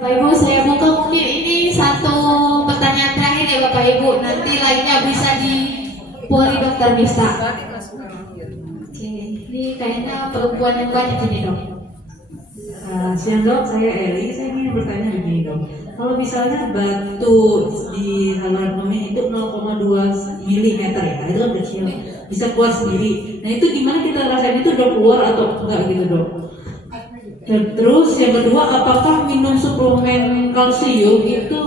Bapak Ibu, saya buka mungkin ini satu pertanyaan terakhir ya Bapak Ibu. Nanti lainnya bisa di Poli Dokter Mista. Oke, ini kayaknya perempuan yang banyak ini dok. Siang dok, saya Eli. Saya ingin bertanya begini dok. Kalau misalnya batu di saluran kemih itu 0,2 mm ya, itu kan kecil, bisa keluar sendiri. Nah itu gimana kita rasain itu dok, keluar atau enggak gitu dok? Dan terus yang kedua, apakah minum suplemen kalsium itu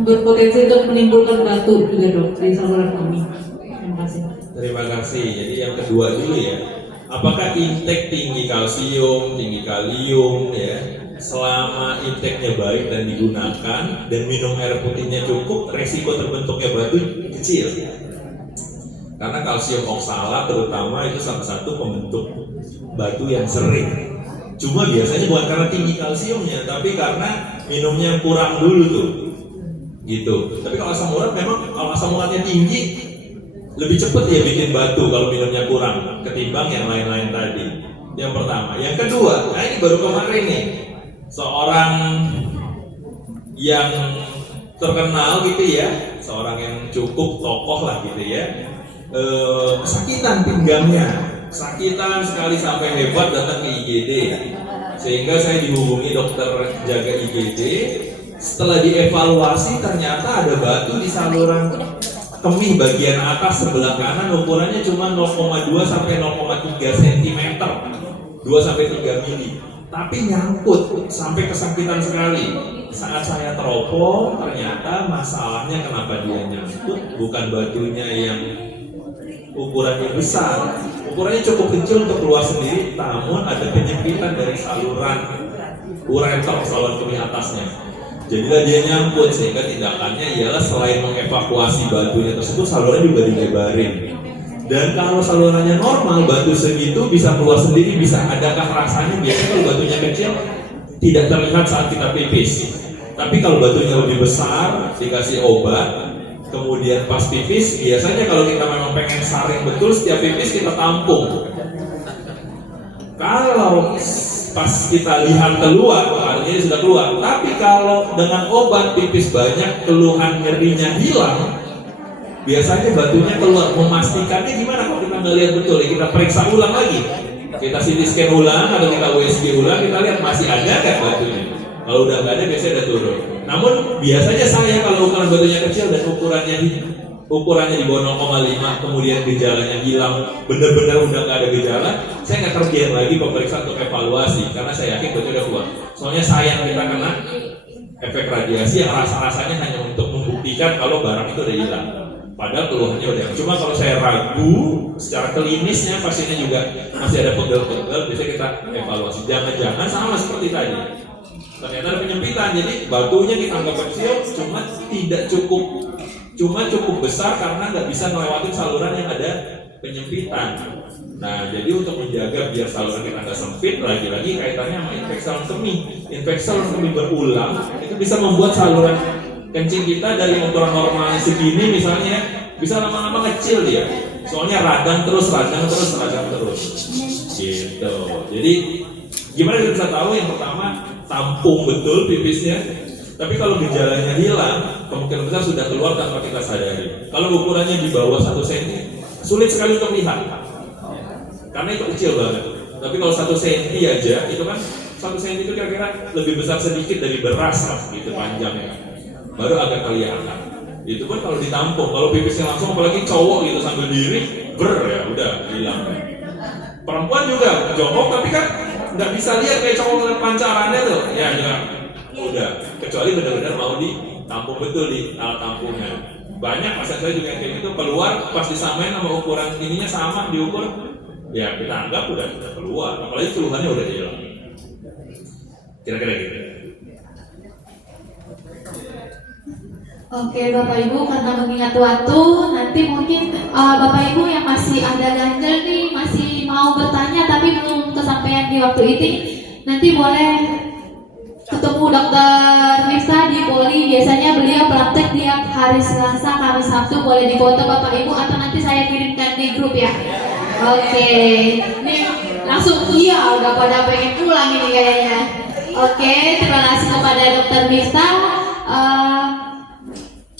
berpotensi untuk menimbulkan batu juga dok di saluran kemih? Terima kasih. Terima kasih. Jadi yang kedua dulu ya, apakah intake tinggi kalsium, tinggi kalium ya, selama intake-nya baik dan digunakan dan minum air putihnya cukup, resiko terbentuknya batu kecil. Karena kalsium oksalat terutama itu salah satu pembentuk batu yang sering. Cuma biasanya bukan karena tinggi kalsiumnya, tapi karena minumnya kurang dulu tuh, gitu. Tapi kalau asam urat memang kalau asam uratnya tinggi lebih cepat ya bikin batu kalau minumnya kurang ketimbang yang lain-lain tadi. Yang pertama, yang kedua, nah ini baru kemarin nih, seorang yang terkenal gitu ya, seorang yang cukup tokoh lah gitu ya, kesakitan pinggangnya. Sakitan sekali sampai hebat datang ke IGD, sehingga saya dihubungi dokter jaga IGD. Setelah dievaluasi ternyata ada batu di saluran kemih bagian atas sebelah kanan, ukurannya cuma 0,2 sampai 0,3 cm, 2 sampai 3 mili, tapi nyangkut sampai kesakitan sekali. Saat saya teropong ternyata masalahnya kenapa dia nyangkut bukan batunya yang ukurannya besar, ukurannya cukup kecil untuk keluar sendiri, namun ada penyempitan dari saluran ureter, saluran kemih atasnya. Jadilah dia nyangkut, sehingga tindakannya ialah selain mengevakuasi batunya tersebut, saluran juga dilebarin. Dan kalau salurannya normal, batu segitu bisa keluar sendiri, bisa. Adakah rasanya? Biasanya kalau batunya kecil tidak terlihat saat kita pipis. Tapi kalau batunya lebih besar, dikasih obat, kemudian pas pipis, biasanya kalau kita memang pengen saring betul, setiap pipis kita tampung. Kalau pas kita lihat keluar, artinya sudah keluar. Tapi kalau dengan obat pipis banyak, keluhan nyerinya hilang, biasanya batunya keluar. Memastikannya gimana kalau kita nggak lihat betul? Ya kita periksa ulang lagi, kita CT scan ulang atau kita USG ulang, kita lihat masih ada nggak batunya. Kalau udah nggak ada, biasanya udah turun. Namun biasanya saya kalau ukuran batunya kecil dan ukurannya di bawah 0,5, kemudian gejalanya hilang, benar-benar udah nggak ada gejala, saya nggak kerjain lagi pemeriksaan untuk evaluasi karena saya yakin batunya udah keluar. Soalnya sayang kita kena efek radiasi yang rasa-rasanya hanya untuk membuktikan kalau barang itu udah hilang. Padahal keluhannya udah. Cuma kalau saya ragu secara klinisnya pasiennya juga masih ada pegel-pegel, biasanya kita evaluasi. Jangan-jangan sama seperti tadi, ternyata ada penyempitan, jadi batunya kita anggap kecil, cuma cukup besar karena nggak bisa melewatin saluran yang ada penyempitan. Nah, jadi untuk menjaga biar saluran kita nggak sempit, lagi-lagi kaitannya sama infeksi saluran kemih. Infeksi saluran kemih berulang itu bisa membuat saluran kencing kita dari ukuran normalnya segini misalnya, bisa lama-lama kecil dia. Soalnya radang terus. Gitu. Jadi gimana kita bisa tahu? Yang pertama, tampung betul pipisnya. Tapi kalau gejalanya hilang, kemungkinan besar sudah keluar tanpa kita sadari. Kalau ukurannya di bawah 1 cm, sulit sekali untuk lihat, karena itu kecil banget. Tapi kalau 1 cm aja, itu kan 1 cm itu kira-kira lebih besar sedikit dari beras lah, gitu panjangnya. Baru agak kelihatan. Itu pun kalau ditampung. Kalau pipisnya langsung, apalagi cowok gitu sambil diri, ya udah hilang. Perempuan juga jongkok, tapi kan nggak bisa lihat kayak cowok ngeliat pancarannya tuh, ya enggak. Udah, kecuali benar-benar mau ditampung betul di alat tampungnya. Banyak pasien saya juga yang kayak gitu, keluar pas disamain sama ukuran ininya sama diukur, ya kita anggap udah keluar, apalagi keluhannya udah hilang. Kira-kira gitu. Oke Bapak Ibu, karena mengingat waktu, nanti mungkin Bapak Ibu yang masih ada ganjel nih, masih mau bertanya tapi belum kesampaian di waktu ini, nanti boleh ketemu Dokter Mifta di Poli. Biasanya beliau praktek tiap hari Selasa, Kamis, Sabtu. Boleh difoto Bapak Ibu atau nanti saya kirimkan di grup ya. Oke, nih langsung iya udah pada pengen pulang ini kayaknya. Oke, terima kasih kepada Dokter Miftah.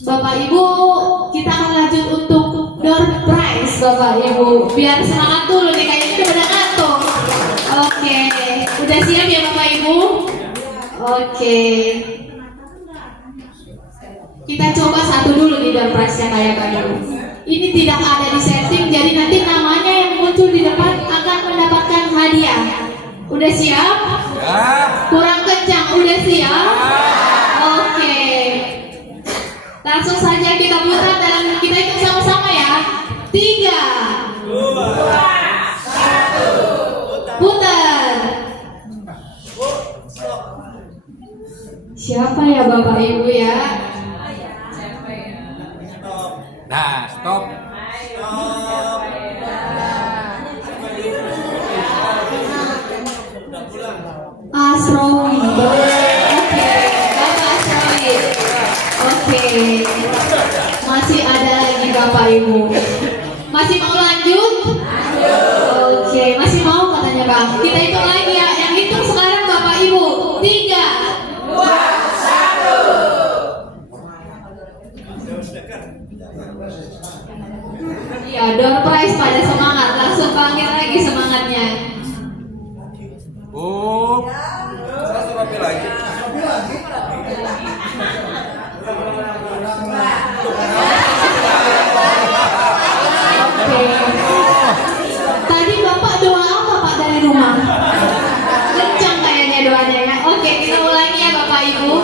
Bapak Ibu, kita akan lanjut untuk door prize Bapak Ibu. Biar semangat dulu nih, kayaknya udah pada ngantuk. Oke, udah siap ya Bapak Ibu? Oke. Kita coba satu dulu nih door prize-nya kayak baru. Ini tidak ada di setting, jadi nanti namanya yang muncul di depan akan mendapatkan hadiah. Udah siap? Ya. Kurang kencang, udah siap? Oke. Langsung saja kita putar dan kita ikut sama-sama ya. 3, 2, 1, putar. Siapa ya Bapak Ibu ya? Nah, stop. Asrowi. Oke, Bapak Asrowi. Oke. Masih ada lagi Bapak Ibu. Masih mau lanjut? Oke, masih mau katanya Bang. Kita hitung lagi ya. Yang hitung sekarang Bapak Ibu. 3, 2, 1. Iya, door prize pada semangat. Langsung panggil lagi semangatnya. Bu. Lagi. Oke. Tadi Bapak doa apa Pak dari rumah? Kencang kayaknya doanya ya. Oke, kita ulangi ya Bapak Ibu.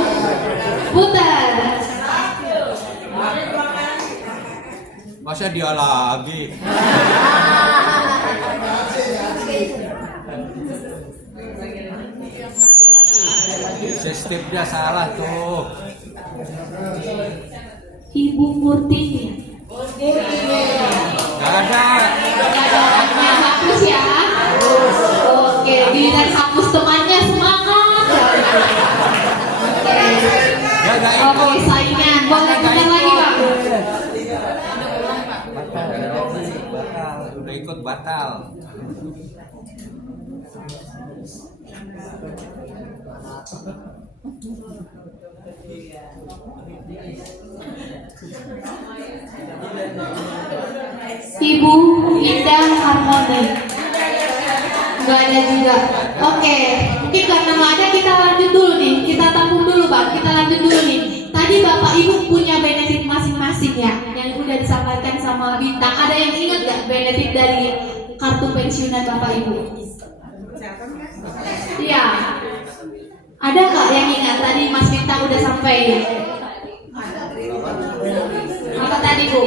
Putar. Masa dia lagi? Sistemnya salah tuh. Ibu Murtinya. Gak ada. Yang hapus ya. Oke, giliran hapus temannya semangat. Oke. Ya gak ikut. Oke, saingan. Boleh putar lagi Pak. Batal. Udah ikut batal. Ibu Indah Harmoni. Gak ada juga. Oke, mungkin karena nggak ada kita lanjut dulu nih. Kita tampung dulu Bang. Kita lanjut dulu nih. Tadi Bapak Ibu punya benefit masing-masing ya, yang udah disampaikan sama Bintang. Ada yang ingat gak benefit dari kartu pensiunan Bapak Ibu? Iya. Ada nggak yang ingat? Tadi Mas Bintang udah sampai. Apa tadi Bu?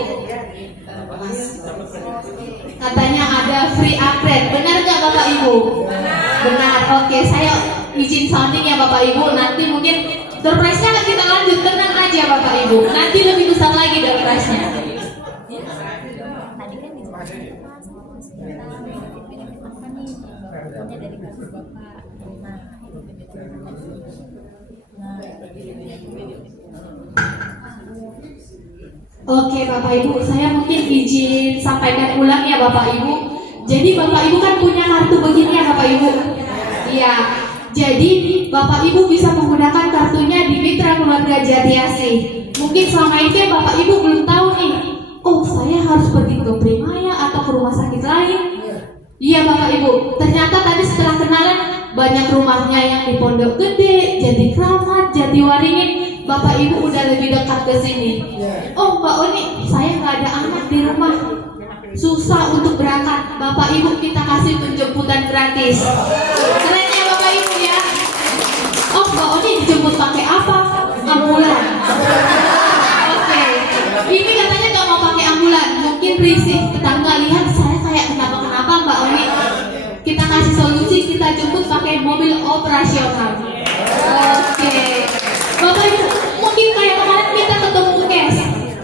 Katanya ada free upgrade. Benar nggak Bapak Ibu? Benar. Oke, saya izin sounding ya Bapak Ibu. Nanti mungkin door prize-nya akan kita lanjut. Tenang aja Bapak Ibu. Nanti lebih besar lagi door prize-nya. Oke Bapak Ibu, saya mungkin izin sampaikan ulang ya Bapak Ibu. Jadi Bapak Ibu kan punya kartu begini ya Bapak Ibu. Iya. Jadi Bapak Ibu bisa menggunakan kartunya di Mitra Keluarga Jati Asih. Mungkin selama ini Bapak Ibu belum tahu nih. Oh, saya harus pergi ke Primaya atau ke rumah sakit lain. Iya Bapak Ibu. Ternyata tadi setelah kenalan banyak rumahnya yang di Pondok Gede, Jati Kramat, Jati Waringin. Bapak Ibu udah lebih dekat ke sini. Oh Mbak Oni, saya nggak ada anak di rumah, susah untuk berangkat. Bapak Ibu kita kasih penjemputan gratis. Keren ya Bapak Ibu ya. Oh Mbak Oni dijemput pakai apa? Ambulan. Oke. Ini katanya nggak mau pakai ambulan. Mungkin risih. Tetangga lihat saya kayak kenapa Mbak Oni. Kita kasih solusi, kita jemput pakai mobil operasional. Oke. Bapak Ibu, mungkin kayak kemarin kita ketemu Kes.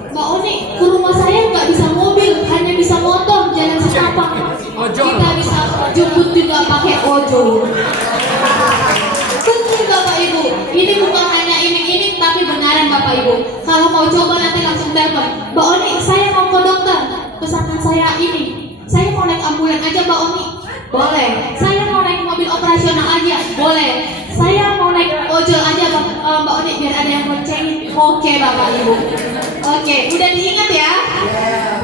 Mbak Oni, ke rumah saya nggak bisa mobil, hanya bisa motor, jalan setapak. Kita bisa jemput juga pakai ojol. Betul Bapak Ibu, ini bukan hanya iming-iming tapi benaran Bapak Ibu. Kalau mau coba nanti langsung telepon. Mbak Oni, saya mau ke dokter, pesanan saya ini. Saya mau naik ambulan aja Mbak Oni. Boleh. Saya mau naik mobil operasional aja? Boleh. Saya mau naik ojol aja Mbak Oni biar ada yang boncengin? Oke Bapak Ibu. Oke, udah diingat ya?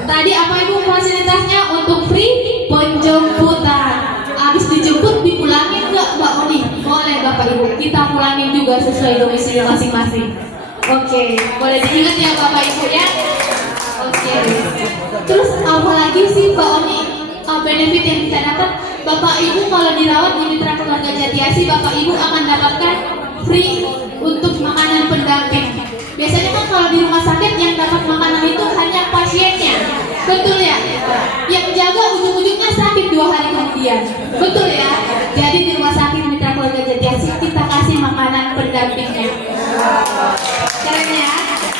Tadi apa Ibu fasilitasnya untuk free penjemputan? Habis dijemput dipulangin nggak Mbak Oni? Boleh Bapak Ibu. Kita pulangin juga sesuai domisili masing-masing. Oke, boleh diingat ya Bapak Ibu ya? Oke. Terus apa lagi sih Mbak Oni benefit yang kita dapat? Bapak Ibu kalau dirawat di Mitra Keluarga Jati Asih, Bapak Ibu akan dapatkan free untuk makanan pendamping. Biasanya kan kalau di rumah sakit yang dapat makanan itu hanya pasiennya, betul ya? Yang jaga ujung-ujungnya sakit 2 hari kemudian, betul ya? Jadi di rumah sakit Mitra Keluarga Jati Asih kita kasih makanan pendampingnya. Keren ya?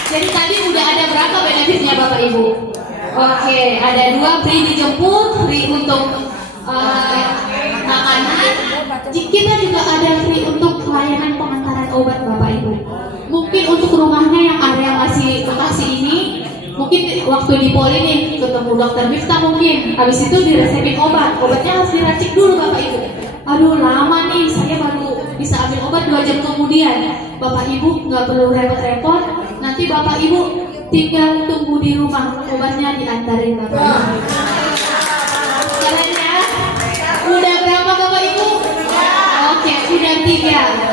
Jadi tadi udah ada berapa benefitnya Bapak Ibu? Oke, ada 2, free dijemput, free untuk makanan. Kita juga ada free untuk pelayanan pengantaran obat Bapak Ibu. Mungkin untuk rumahnya yang area masih Bekasi ini, mungkin waktu di poli nih ketemu dokter Miftah mungkin, habis itu diresepin obatnya harus diracik dulu Bapak Ibu. Aduh lama nih, saya baru bisa ambil obat 2 jam kemudian. Bapak Ibu nggak perlu repot-repot, nanti Bapak Ibu tinggal tunggu di rumah, obatnya diantarin Bapak Ibu. Keren ya? Udah berapa Bapak Ibu? Oke, udah 3.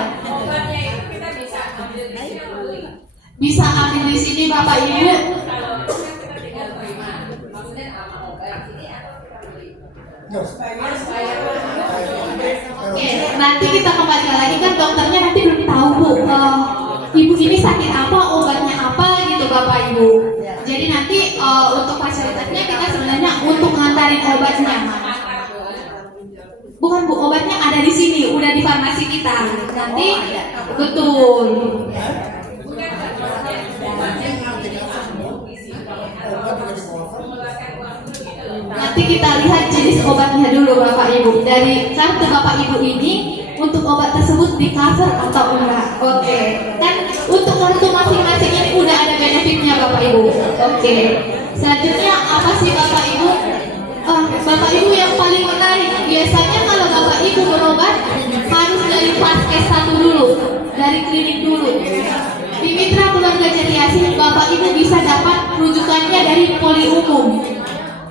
Bisa ambil di sini Bapak Ibu. Oke, nanti kita kembali lagi kan dokternya nanti belum tahu Bu, ibu ini sakit apa, obatnya apa gitu Bapak Ibu. Jadi nanti untuk fasilitasnya kita sebenarnya untuk ngantarin obatnya. Bukan Bu, obatnya ada di sini, udah di farmasi kita. Nanti betul. Nanti kita lihat jenis obatnya dulu Bapak Ibu. Dari kartu Bapak Ibu ini untuk obat tersebut di cover atau enggak? Oke. Kan untuk kartu masing-masing ini udah ada benefitnya Bapak Ibu. Oke. Selanjutnya apa sih Bapak Ibu? Bapak Ibu yang paling menarik, biasanya kalau Bapak Ibu berobat harus dari Vaskes 1 dulu, dari klinik dulu. Di Mitra Keluarga Jati Asih, Bapak Ibu bisa dapat rujukannya dari poli umum.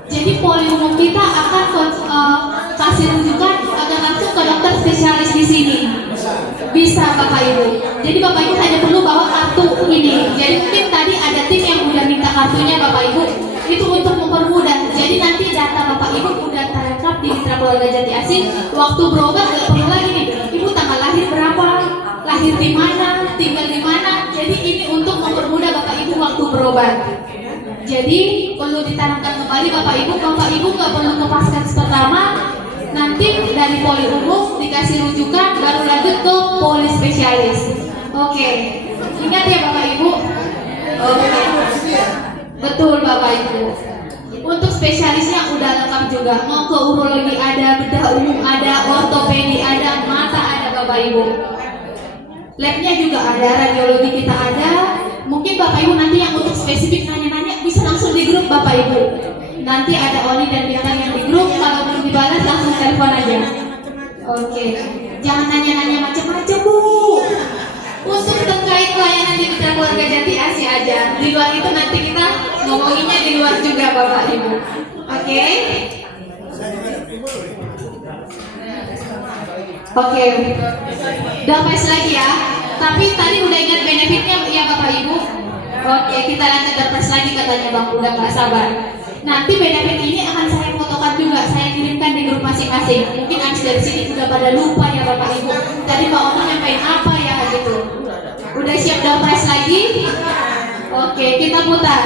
Jadi poli umum kita akan kasih rujukan agar langsung ke dokter spesialis di sini. Bisa Bapak Ibu. Jadi Bapak Ibu hanya perlu bawa kartu ini. Jadi mungkin tadi ada tim yang udah minta kartunya Bapak Ibu. Itu untuk mempermudah. Jadi nanti data Bapak Ibu udah terlengkap di Mitra Keluarga Jati Asih. Waktu berobat nggak perlu lagi nih. Ibu tanggal lahir berapa? Lahir di mana? Tinggal di mana? Jadi ini untuk mempermudah Bapak Ibu waktu berobat. Jadi perlu ditanamkan kembali Bapak Ibu nggak perlu ke Vaskes pertama, nanti dari poli umum dikasih rujukan baru lanjut ke poli spesialis. Oke, ingat ya Bapak Ibu. Oke, betul Bapak Ibu. Untuk spesialisnya udah lengkap juga. Mau ke urologi ada, bedah umum ada, ortopedi ada, mata ada Bapak Ibu. Labnya juga ada, radiologi kita ada. Mungkin Bapak Ibu nanti yang untuk spesifik nanya-nanya bisa langsung di grup Bapak Ibu. Nanti ada Oni dan Bintang yang di grup, kalau belum dibalas langsung telepon aja. Oke, jangan nanya-nanya macam-macam Bu. Untuk terkait pelayanan di Mitra Keluarga Jati Asih aja. Di luar itu nanti kita ngomonginnya di luar juga Bapak Ibu. Oke? Oke, udah pas lagi ya. Tapi tadi udah ingat benefitnya ya Bapak Ibu. Oke, kita lanjut terus lagi katanya Bang, udah nggak sabar. Nanti benefit ini akan saya fotokan juga, saya kirimkan di grup masing-masing. Mungkin abis dari sini udah pada lupa ya Bapak Ibu. Tadi Pak Omong nyampein apa ya gitu. Udah siap door prize lagi? Oke, kita putar.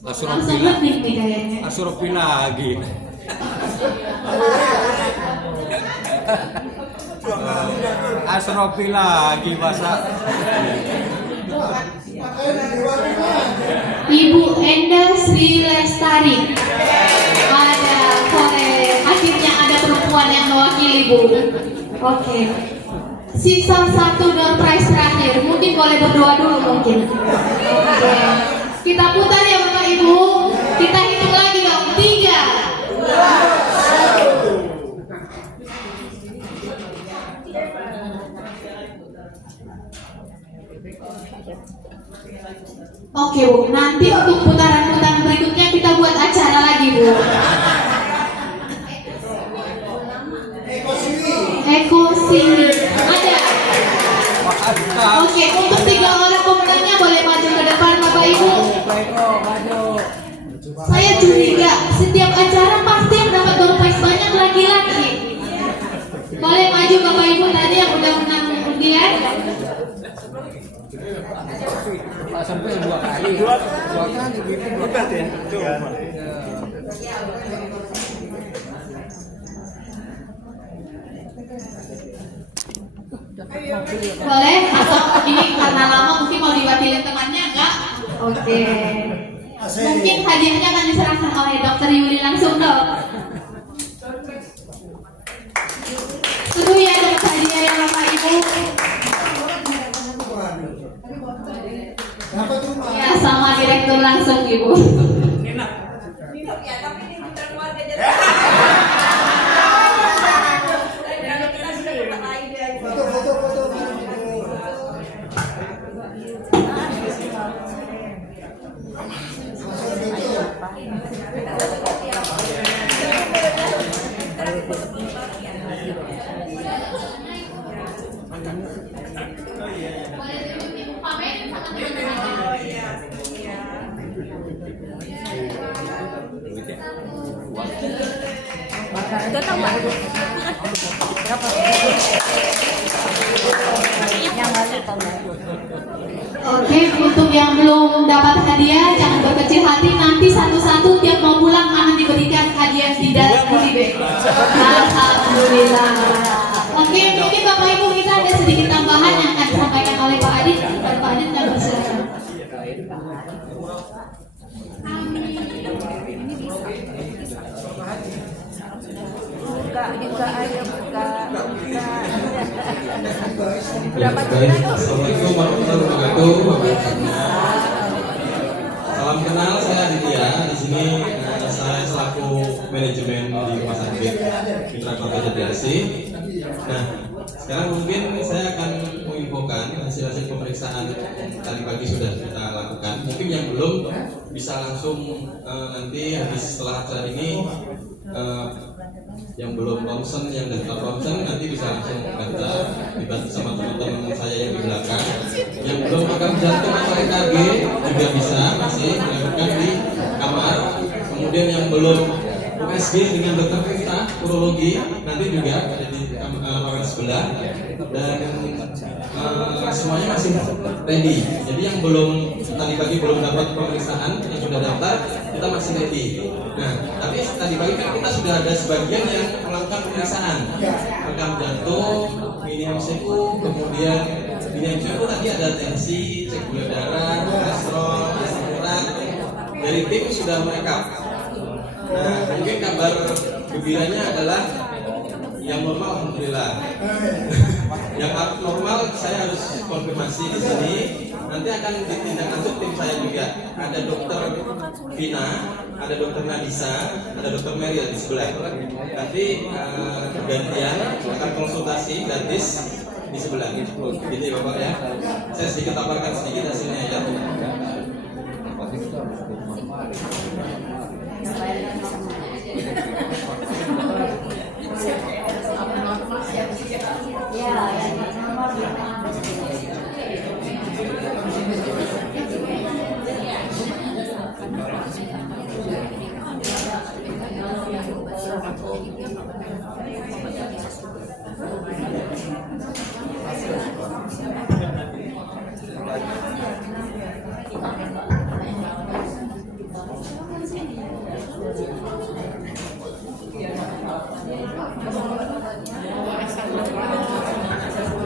Langsung lebih nih kayaknya. Asuropi lagi. Asrofi lagi masa. Ibu Enda Sri Lestari. Ada akhirnya ada perempuan yang mewakili Bu. Oke. Sisa 1 door prize terakhir. Mungkin boleh berdoa dulu mungkin. Oke. Kita putar ya Bapak Ibu. Kita hitung lagi dong. Oke Bu, nanti untuk putaran-putaran berikutnya kita buat acara lagi Bu. Eko sini ada. Oke, untuk 3 orang pemenangnya boleh maju ke depan Bapak Ibu. Saya curiga setiap acara pasti yang dapat door prize banyak laki-laki. Boleh maju Bapak Ibu tadi yang udah menang undian. Sampai 2 kali. 2 kali gitu. Hebat ya. Boleh atau ini karena lama mungkin mau dibatalin temannya enggak? Oke. Mungkin hadiahnya akan diserahkan oleh Dokter Yuli langsung dok. Seru ya dapat hadiah ya Bapak Ibu. Ya sama direktur langsung Ibu. Oke, untuk yang belum dapat hadiah jangan berkecil hati, nanti satu-satu tiap mau pulang akan diberikan hadiah di dalam goodie bag. Alhamdulillah. Oke, mungkin Bapak Ibu kita ada sedikit tambahan yang akan disampaikan oleh Pak Adit. Dan Pak Adit akan bersilakan. Assalamualaikum warahmatullahi wabarakatuh. Salam kenal, saya Aditya. Di sini saya selaku manajemen di Rumah Sakit Mitra Kota Jatiasi. Nah, sekarang mungkin saya akan menginfokan hasil-hasil pemeriksaan tadi pagi sudah kita lakukan. Mungkin yang belum bisa langsung nanti habis setelah acara ini yang belum ronsen, yang daftar ronsen nanti bisa langsung dibantu sama teman-teman saya yang di belakang. Yang belum rekam jantung atau EKG juga bisa masih dilakukan di kamar. Kemudian yang belum USG dengan dokter Tirta urologi nanti juga ada di kamar sebelah. Dan semuanya masih ready. Jadi yang belum tadi pagi belum dapat pemeriksaan yang sudah daftar kita masih ready. Nah, tapi tadi pagi kan kita sudah ada sebagian yang melakukan pemeriksaan rekam jantung, minimum seku, kemudian minimum seku tadi ada tensi, cek gula darah, kolesterol, asam urat. Dari tim sudah merekam. Nah, mungkin kabar gembiranya adalah yang normal alhamdulillah. Yang abnormal saya harus konfirmasi di sini. Nanti akan ditindak lanjut tim saya juga. Ada dokter Vina, ada dokter Nadisa, ada dokter Meryl di sebelah. Nanti gantian akan konsultasi gratis di sebelah. Gitu ya Bapak ya. Saya sedikit paparkan sedikit hasilnya ya.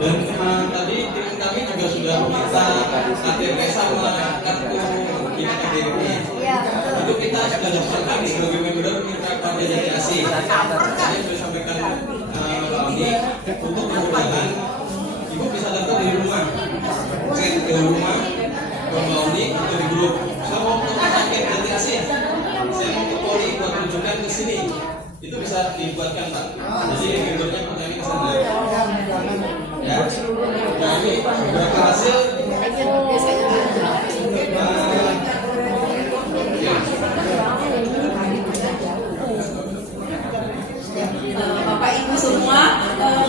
Dan tadi tim kami juga sudah meminta KTP sama kartu Bina KDRI. Itu kita sudah daftarkan sebagai member Mitra Kota Jatiasi. Saya sudah sampaikan ini untuk kemudahan Ibu bisa daftar di rumah, cek ke rumah Uni atau di grup. Saya mau ke rumah sakit Jatiasi, saya mau ke poli buat rujukan ke sini. Itu bisa dibuatkan Pak. Jadi membernya pertanyaan ke sana. Ya, nah ini Berapa hasil? Bapak Ibu semua,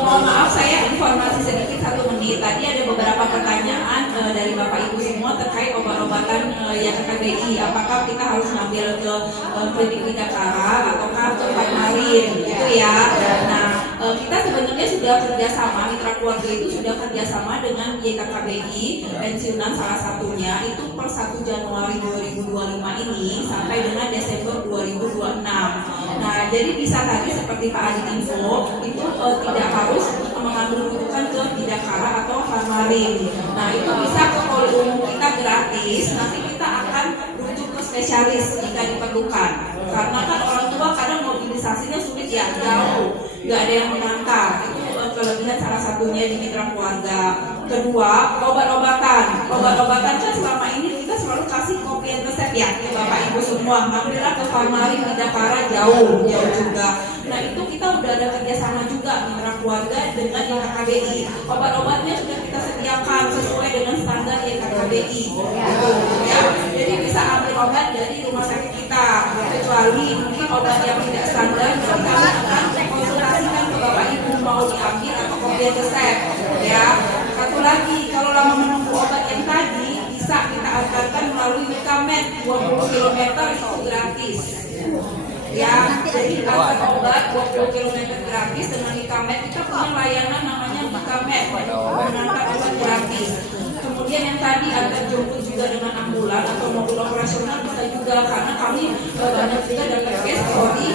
mohon maaf saya informasi sedikit 1 menit. Tadi ada beberapa pertanyaan dari Bapak Ibu semua terkait obat-obatan yang KBI. Apakah kita harus ngambil ke klinik Bidakara ataukah ke Farmarin, gitu ya. Nah, kita sebenarnya sudah kerjasama, mitra keluarga itu sudah kerjasama dengan YKKBI pensiunan salah satunya itu per 1 Januari 2025 ini sampai dengan Desember 2026. Nah, jadi bisa tadi seperti Pak Adi info itu tidak harus mengambil rujukan ke Bidakara atau Farmarin. Nah, itu bisa ke poli umum kita gratis. Nanti kita akan rujuk ke spesialis jika diperlukan. Karena kan orang tua kadang mobilisasinya sulit ya, jauh, nggak ada yang mengantar. Itu kelebihan salah satunya di mitra keluarga. Kedua, obat-obatan. Obat-obatan kan selama ini kita selalu kasih kopian resep ya, Bapak Ibu semua. Mampirlah ke Farmarin, Bidakara jauh juga. Nah, itu kita udah ada kerjasama juga mitra keluarga dengan YKKBI. Obat-obatnya sudah kita sediakan sesuai dengan standar YKKBI. Gitu, ya. Jadi bisa ambil obat dari rumah sakit kita. Kecuali mungkin obat yang tidak standar, kita akan konsultasikan ke Bapak Ibu mau diambil atau kopian resep. Ya. Satu lagi, kalau lama menunggu obat yang tadi, bisa kita antarkan melalui Yukamed 20 km itu gratis. Ya, jadi antar obat 20 km gratis dengan Yukamed. Kita punya layanan namanya Yukamed, mengantar obat gratis. Kemudian yang tadi antar jemput juga dengan ambulan atau mobil operasional bisa juga, karena kami banyak juga dapat case story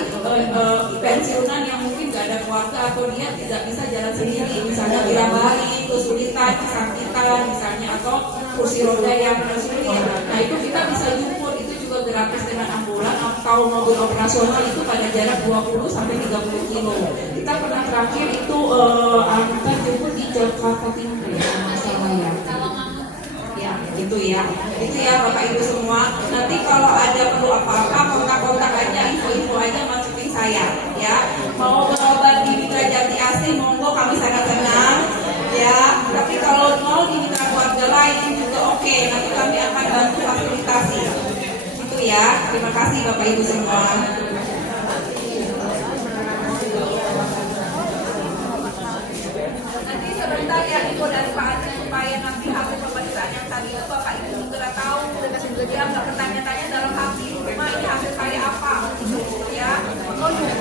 pensiunan yang mungkin gak ada keluarga atau dia tidak bisa jalan sendiri, misalnya bila balik, kesulitan, kesakitan misalnya, atau kursi roda yang sulit. Nah, itu kita bisa jemput, itu juga gratis dengan ambulan atau mobil operasional itu pada jarak 20 sampai 30 kilo. Kita pernah terakhir itu antar jemput di Jakarta Timur ya, masalah ya. Itu ya Bapak Ibu semua. Nanti kalau ada perlu apa-apa, kontak-kontak aja, info-info aja masukin saya ya. Mau berobat di Mitra Jati Asih, monggo, kami sangat senang ya. Tapi kalau mau di mitra keluarga lain juga oke, nanti kami akan bantu fasilitasi. Itu ya. Terima kasih Bapak Ibu semua. Nanti sebentar ya info dari Pak Adi supaya nanti hasil pemeriksaan yang tadi itu Bapak Ibu segera tahu, dia nggak bertanya-tanya dalam hati, cuma ini hasil saya apa, ya. Oh ya.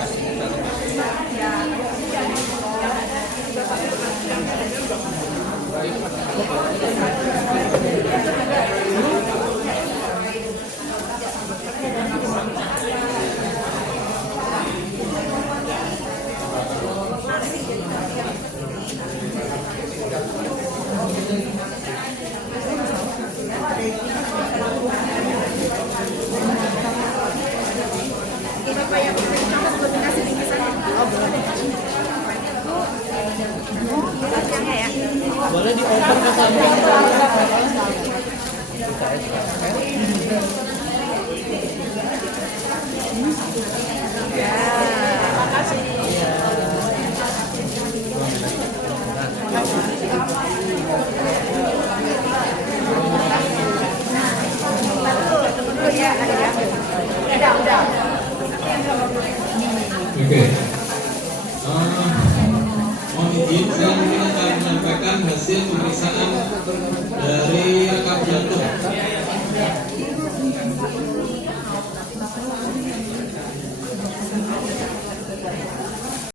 Boleh dioper ke samping. Ya.